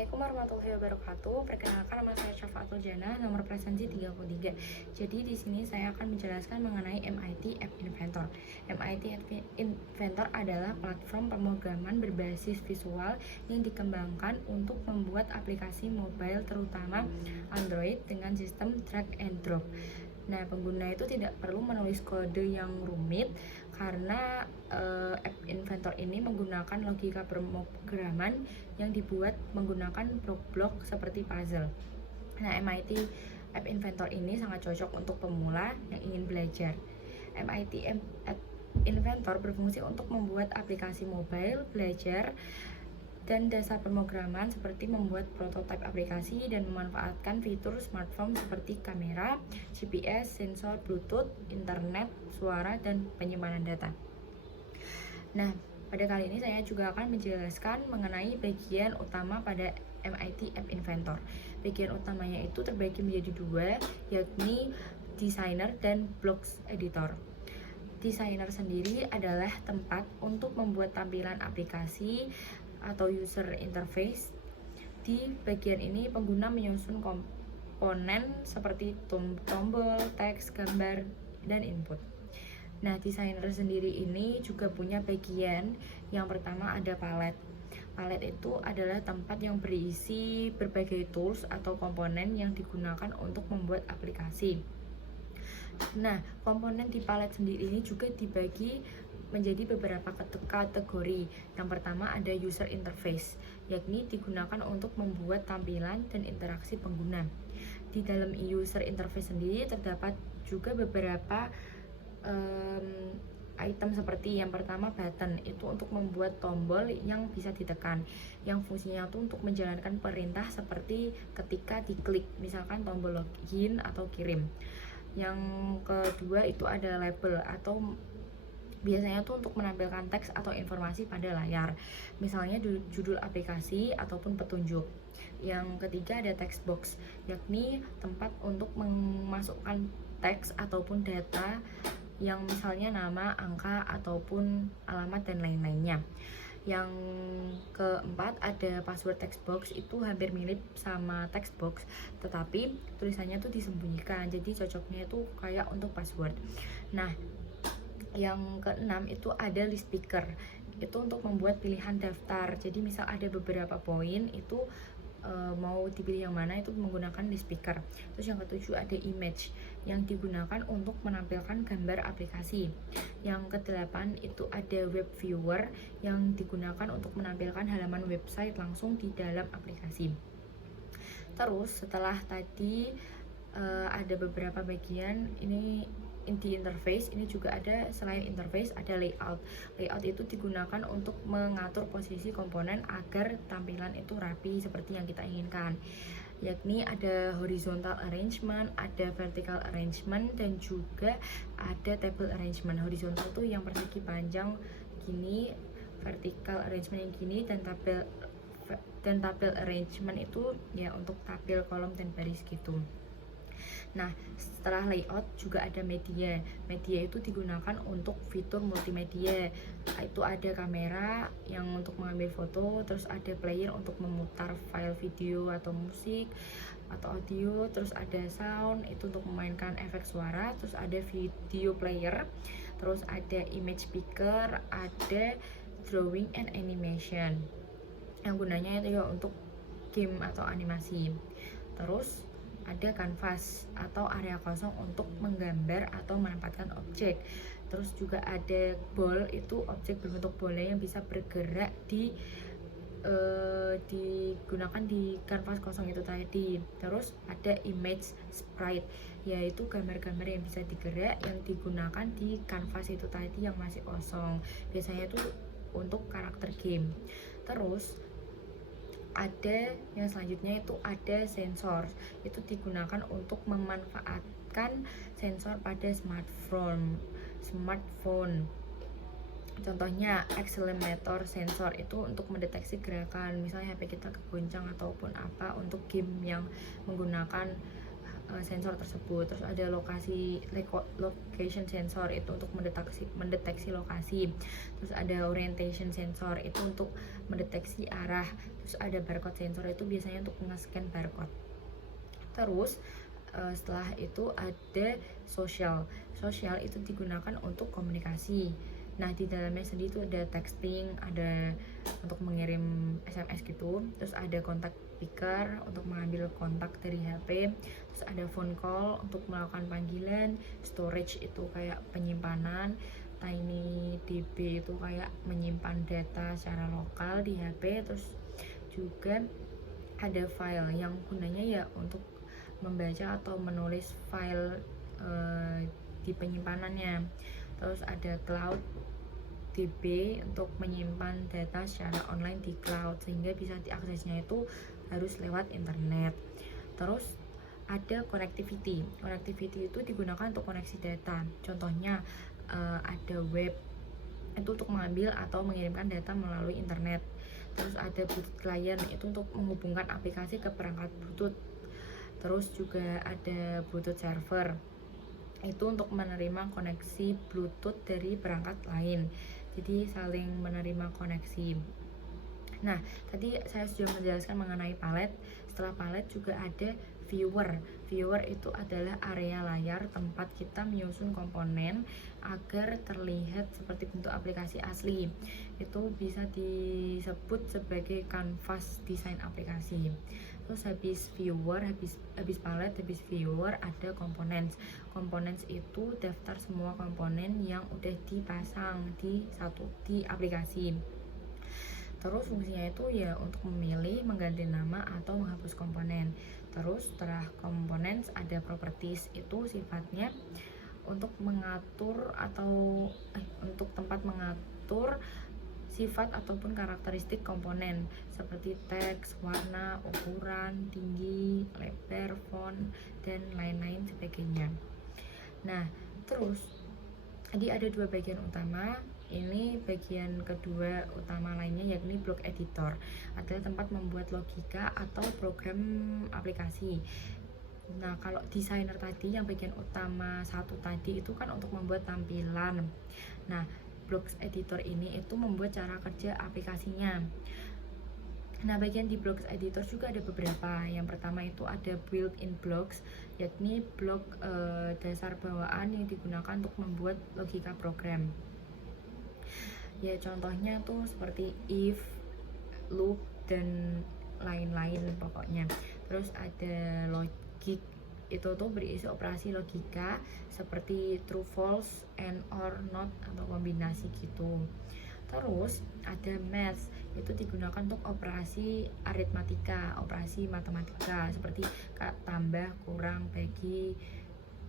Assalamualaikum warahmatullahi wabarakatuh. Perkenalkan, nama saya Syafaatul Jannah, nomor presensi 33. Jadi di sini saya akan menjelaskan mengenai MIT App Inventor. MIT App Inventor adalah platform pemrograman berbasis visual yang dikembangkan untuk membuat aplikasi mobile terutama Android dengan sistem drag and drop. Nah, pengguna itu tidak perlu menulis kode yang rumit karena App Inventor ini menggunakan logika pemrograman yang dibuat menggunakan blok-blok seperti puzzle. Nah, MIT App Inventor ini sangat cocok untuk pemula yang ingin belajar. MIT App Inventor berfungsi untuk membuat aplikasi mobile, belajar, dan dasar pemrograman seperti membuat prototipe aplikasi dan memanfaatkan fitur smartphone seperti kamera, GPS, sensor Bluetooth, internet, suara, dan penyimpanan data. Nah, pada kali ini saya juga akan menjelaskan mengenai bagian utama pada MIT App Inventor. Bagian utamanya itu terbagi menjadi dua, yakni designer dan blocks editor. Designer sendiri adalah tempat untuk membuat tampilan aplikasi atau user interface. Di bagian ini pengguna menyusun komponen seperti tombol, teks, gambar, dan input. Nah, desainer sendiri ini juga punya bagian. Yang pertama ada palet. Palet itu adalah tempat yang berisi berbagai tools atau komponen yang digunakan untuk membuat aplikasi. Nah, komponen di palet sendiri ini juga dibagi menjadi beberapa kategori. Yang pertama ada user interface, yakni digunakan untuk membuat tampilan dan interaksi pengguna. Di dalam user interface sendiri terdapat juga beberapa item seperti yang pertama button, itu untuk membuat tombol yang bisa ditekan, yang fungsinya itu untuk menjalankan perintah seperti ketika diklik, misalkan tombol login atau kirim. Yang kedua itu ada label, atau biasanya tuh untuk menampilkan teks atau informasi pada layar, misalnya judul aplikasi ataupun petunjuk. Yang ketiga ada text box, yakni tempat untuk memasukkan teks ataupun data yang misalnya nama, angka, ataupun alamat dan lain-lainnya. Yang keempat ada password text box, itu hampir mirip sama text box tetapi tulisannya tuh disembunyikan, jadi cocoknya itu kayak untuk password. Nah, yang keenam itu ada list picker, itu untuk membuat pilihan daftar. Jadi misal ada beberapa poin itu mau dipilih yang mana, itu menggunakan list picker. Terus yang ketujuh ada image, yang digunakan untuk menampilkan gambar aplikasi. Yang kedelapan itu ada web viewer, yang digunakan untuk menampilkan halaman website langsung di dalam aplikasi. Terus setelah tadi ada beberapa bagian ini. Di interface ini juga ada, selain interface ada layout. Layout itu digunakan untuk mengatur posisi komponen agar tampilan itu rapi seperti yang kita inginkan, yakni ada horizontal arrangement, ada vertical arrangement, dan juga ada table arrangement. Horizontal itu yang persegi panjang gini, vertical arrangement yang gini, dan tabel arrangement itu ya untuk tabel kolom dan baris gitu. Nah, setelah layout juga ada media. Media itu digunakan untuk fitur multimedia. Itu ada kamera yang untuk mengambil foto, terus ada player untuk memutar file video atau musik atau audio, terus ada sound itu untuk memainkan efek suara, terus ada video player, terus ada image picker, ada drawing and animation yang gunanya itu ya untuk game atau animasi. Terus ada canvas atau area kosong untuk menggambar atau menempatkan objek. Terus juga ada ball, itu objek berbentuk bola yang bisa bergerak digunakan di kanvas kosong itu tadi. Terus ada image sprite, yaitu gambar-gambar yang bisa digerak yang digunakan di kanvas itu tadi yang masih kosong. Biasanya itu untuk karakter game. Terus ada yang selanjutnya itu ada sensor, itu digunakan untuk memanfaatkan sensor pada smartphone. Contohnya accelerometer sensor itu untuk mendeteksi gerakan, misalnya HP kita kegoncang ataupun apa, untuk game yang menggunakan sensor tersebut. Terus ada location sensor itu untuk mendeteksi lokasi. Terus ada orientation sensor itu untuk mendeteksi arah. Terus ada barcode sensor itu biasanya untuk nge-scan barcode. Terus setelah itu ada social itu digunakan untuk komunikasi. Nah, di dalamnya sendiri itu ada texting, ada untuk mengirim SMS gitu. Terus ada kontak picker untuk mengambil kontak dari HP. Terus ada phone call untuk melakukan panggilan. Storage itu kayak penyimpanan. TinyDB itu kayak menyimpan data secara lokal di HP. Terus juga ada file yang gunanya ya untuk membaca atau menulis file di penyimpanannya. Terus ada cloud DB untuk menyimpan data secara online di cloud sehingga bisa diaksesnya itu harus lewat internet. Terus ada connectivity itu digunakan untuk koneksi data. Contohnya ada web itu untuk mengambil atau mengirimkan data melalui internet. Terus ada Bluetooth client itu untuk menghubungkan aplikasi ke perangkat Bluetooth. Terus juga ada Bluetooth server itu untuk menerima koneksi Bluetooth dari perangkat lain, jadi saling menerima koneksi. Nah, tadi saya sudah menjelaskan mengenai palet. Setelah palet juga ada viewer itu adalah area layar tempat kita menyusun komponen agar terlihat seperti bentuk aplikasi asli. Itu bisa disebut sebagai kanvas desain aplikasi. Terus habis palet, habis viewer ada components itu daftar semua komponen yang udah dipasang di aplikasi. Terus fungsinya itu ya untuk memilih, mengganti nama atau menghapus komponen. Terus setelah components ada properties, itu sifatnya untuk mengatur atau untuk tempat mengatur sifat ataupun karakteristik komponen seperti teks, warna, ukuran, tinggi, lebar, font, dan lain-lain sebagainya. Nah, terus jadi ada dua bagian utama. Ini bagian kedua utama lainnya yakni block editor, adalah tempat membuat logika atau program aplikasi. Nah, kalau desainer tadi yang bagian utama satu tadi itu kan untuk membuat tampilan. Nah, blocks editor ini itu membuat cara kerja aplikasinya. Nah, bagian di blocks editor juga ada beberapa. Yang pertama itu ada built-in blocks, yakni blok dasar bawaan yang digunakan untuk membuat logika program. Ya, contohnya tuh seperti if, loop, dan lain-lain pokoknya. Terus ada logic, itu tuh berisi operasi logika seperti true, false, and or not atau kombinasi gitu. Terus ada math, itu digunakan untuk operasi aritmatika, operasi matematika seperti tambah, kurang, bagi,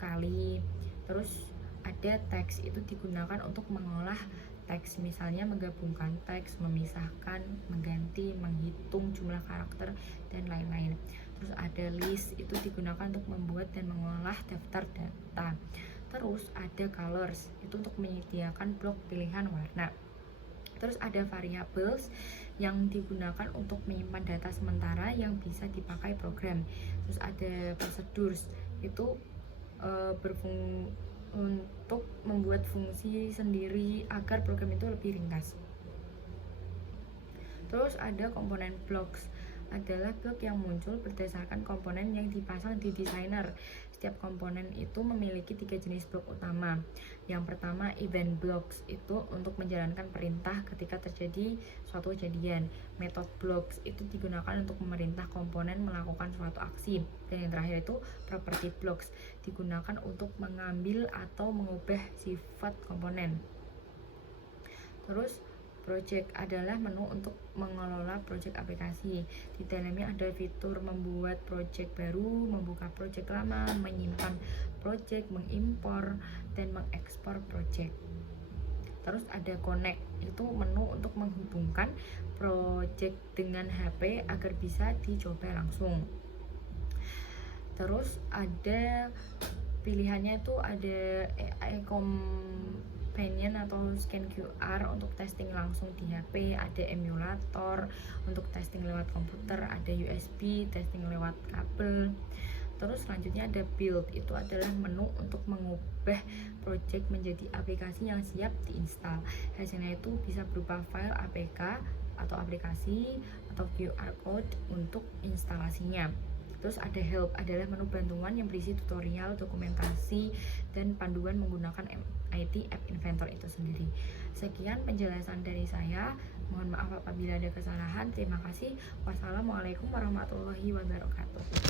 kali. Terus ada teks, itu digunakan untuk mengolah teks, misalnya menggabungkan teks, memisahkan, mengganti, menghitung jumlah karakter, dan lain-lain. Terus ada list, itu digunakan untuk membuat dan mengolah daftar data. Terus ada colors, itu untuk menyediakan blok pilihan warna. Terus ada variables yang digunakan untuk menyimpan data sementara yang bisa dipakai program. Terus ada procedures, itu untuk membuat fungsi sendiri agar program itu lebih ringkas. Terus ada komponen blocks, adalah blok yang muncul berdasarkan komponen yang dipasang di designer. Setiap komponen itu memiliki 3 jenis blok utama. Yang pertama event blocks, itu untuk menjalankan perintah ketika terjadi suatu kejadian. Method blocks, itu digunakan untuk memerintah komponen melakukan suatu aksi. Dan yang terakhir itu property blocks, digunakan untuk mengambil atau mengubah sifat komponen. Terus project adalah menu untuk mengelola project aplikasi. Di dalamnya ada fitur membuat project baru, membuka project lama, menyimpan project, mengimpor, dan mengekspor project. Terus ada connect, itu menu untuk menghubungkan project dengan HP agar bisa dicoba langsung. Terus ada pilihannya itu ada companion atau scan QR untuk testing langsung di HP, ada emulator untuk testing lewat komputer, ada USB testing lewat kabel. Terus selanjutnya ada build, itu adalah menu untuk mengubah project menjadi aplikasi yang siap diinstal. Hasilnya itu bisa berupa file APK atau aplikasi atau QR code untuk instalasinya. Terus ada help, adalah menu bantuan yang berisi tutorial, dokumentasi, dan panduan menggunakan MIT App Inventor itu sendiri. Sekian penjelasan dari saya. Mohon maaf apabila ada kesalahan. Terima kasih. Wassalamualaikum warahmatullahi wabarakatuh.